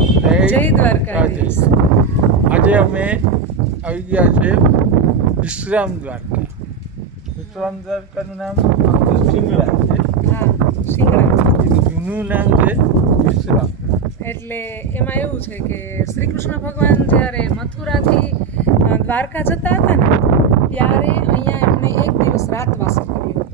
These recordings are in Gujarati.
જય દ્વારકાધીશ. આજે અમે આવી ગયા છે વિશ્રામ દ્વારકા. વિશ્રામ દ્વારકાનું નામ સિંગડા છે. હા શિંગડા. જૂનું નામ છે વિશ્રામ. એટલે એમાં એવું છે કે શ્રી કૃષ્ણ ભગવાન જ્યારે મથુરાથી દ્વારકા જતા હતા ને ત્યારે અહીંયા એમને એક દિવસ રાતવાસ કર્યો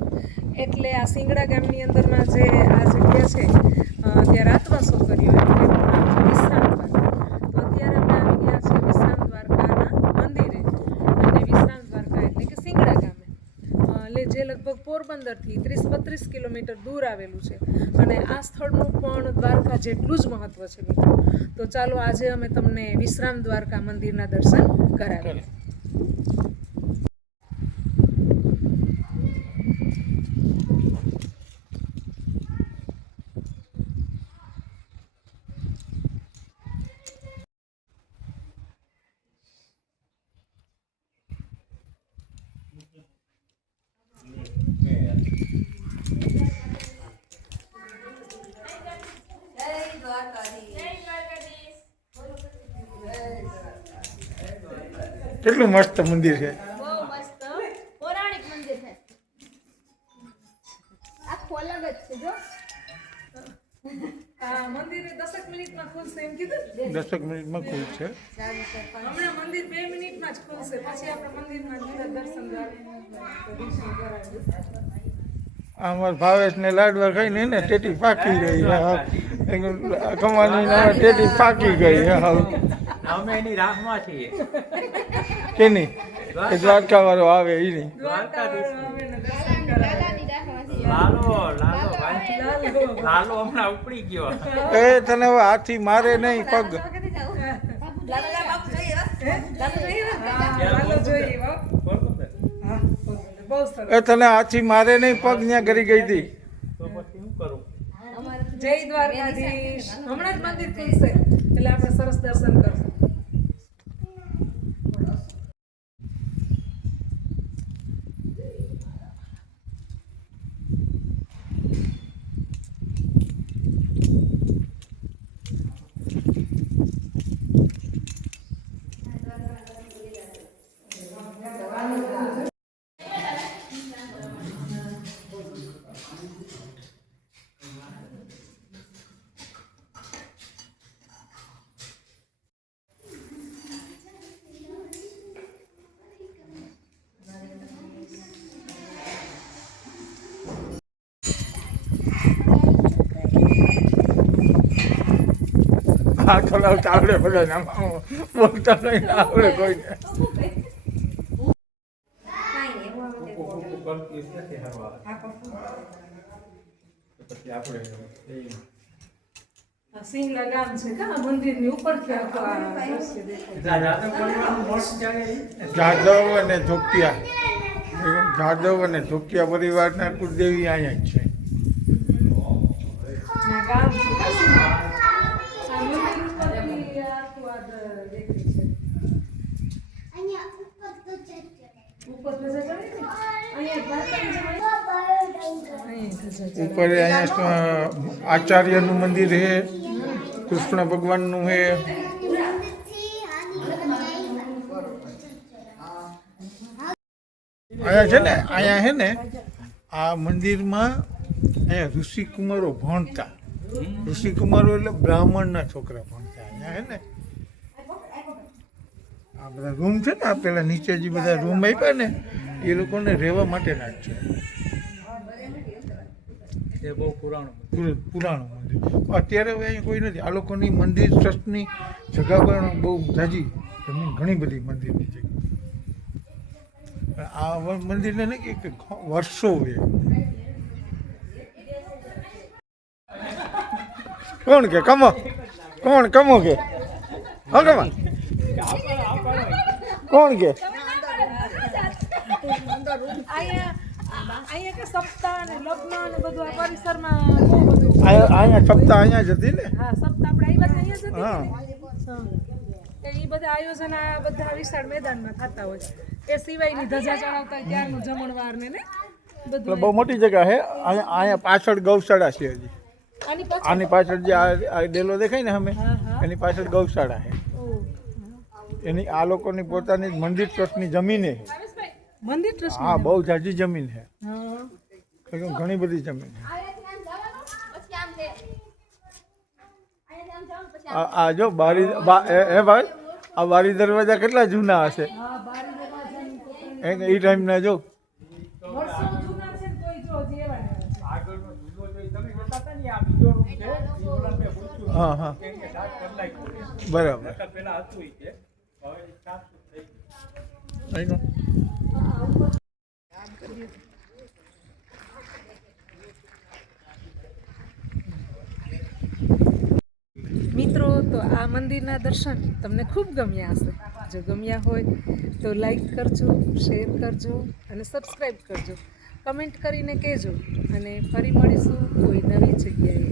એટલે આ સિંગડા ગામની અંદરમાં જે આ જગ્યા છે ત્યાં ત્યાં રાતવાસો કર્યો એટલે એનું નામ છે વિશ્રામ દ્વારકા તો અત્યારે અમે આવી ગયા છે વિશ્રામ દ્વારકાના મંદિરે અને વિશ્રામ દ્વારકા એટલે કે સિંગડા ગામે અ, લે જે લગભગ પોરબંદરથી ત્રીસ બત્રીસ કિલોમીટર દૂર આવેલું છે. અને આ સ્થળનું પણ દ્વારકા જેટલું જ મહત્ત્વ છે મિત્રો. તો ચાલો આજે અમે તમને વિશ્રામ દ્વારકા મંદિરના દર્શન કરાવીએ. કેટલું મસ્ત મંદિર છે? દસક મિનિટમાં ખુલશે ને? હમણાં મંદિર બે મિનિટમાં જ ખુલશે. પછી આપણે મંદિરમાં દર્શન દર્શન કરાવીશું અમારા ભાવેશને લાડવા ખાઈને એને ટેટી પાકી ગઈ નામે ટેટી પાકી ગઈ હા અમે એની રાહમાં છીએ. કેની એ દ્વારકા વાળો આવે એ દ્વારકાવાળો આવે ને. દર્શન કરાવે દાદાની રાખવાથી લાલો લાલો ભાઈ લાલો. લાલો હમણાં ઉપડી ગયો એ તને હાથી મારે નહીં પગ. હા, લાલો જોઈએ હો. હા, બહુ સરસ એ તને હાથી મારે નહીં પગ ત્યાં કરી ગઈ હતી. જય દ્વારકાધીશ. હમણાં જ મંદિર ખુલશે. એટલે આપણે સરસ દર્શન કરશું. આ ચલાવતા આવડે બધા બોલતા નહીં આવડે આખો જાદવ અને ધોકિયા જાદવ અને ધોકિયા પરિવારના કુળદેવી અહીંયા છે આ ગામ છે કા સિંગલા? આ મંદિર ઉપરથી આખું આ દ- દેખાય છે ઉપર? અહીંયા આચાર્યનું મંદિર છે કૃષ્ણ ભગવાનનું છે અહીંયા છે ને, અહીંયા છે ને, આ મંદિરમાં અહીંયા ઋષિકુમારો ભણતા ઋષિકુમારો એટલે બ્રાહ્મણના છોકરા પણ અહીંયા છે ને? આ બધા રૂમ છે ને આ પેલા નીચે જે બધા રૂમ આપ્યા ને એ લોકોને રહેવા માટેના જ છે. એ બહુ પુરાણું પુર- પુરાણું મંદિર. અત્યારે હવે અહીં કોઈ નથી. આ લોકોની મંદિર ટ્રસ્ટની જગા પણ બહુ જાજી ઘણી બધી મંદિરની જગ્યા. આ મંદિરને નહીં કે- વર્ષો કોણ કે? કમો. કોણ કમો કે? હા કમા. કોણ કે? અહીંયા સપ્તાહ અને લગ્ન અને બધું આ પરિસરમાં બહુ બધું અહીંયા જ હતી ને? હા. સપ્તાહ આપણે અહીંયા જ હતી બધા આયોજન આ બધા વિશાળ મેદાનમાં થતા હોય એ સિવાયની ધજા ચડાવતા ત્યારનું જમણવાર ને બધું બહુ મોટી જગ્યા છે અહીંયા પાછળ ગૌશાળા છે હજી. આની પાછળ? જે આ ડેલો દેખાય ને અમે એની પાછળ ગૌશાળા છે. એની આ લોકોની પોતાની જ મંદિર ટ્રસ્ટની જમીને છે. મંદિર ટ્રસ્ટ હા બહુ જાજી જમીન છે. ઘણી બધી જમીન છે. અહીંયાથી આમ જવાનું? પછી આમ લે અહીંયાથી આમ જવાનું? પછી આ જો બારી એ ભાઈ આ બારી દરવાજા કેટલા જૂના હશે? એ ટાઈમના જો વર્ષો જૂના છે ને તોય જો હજી એવા ને એવા છે. આગળનો જુદો જોઈ તમે કહેતા હતા ને આ બીજો રૂમ છે ઈ ઓલા મેં પૂછ્યું હા હા. બરાબર. મિત્રો તો આ મંદિરના દર્શન તમને ખૂબ ગમ્યા હશે. જો ગમ્યા હોય તો લાઈક કરજો શેર કરજો અને સબસ્ક્રાઈબ કરજો. કમેન્ટ કરીને કહેજો. અને ફરી મળીશું કોઈ નવી જગ્યાએ.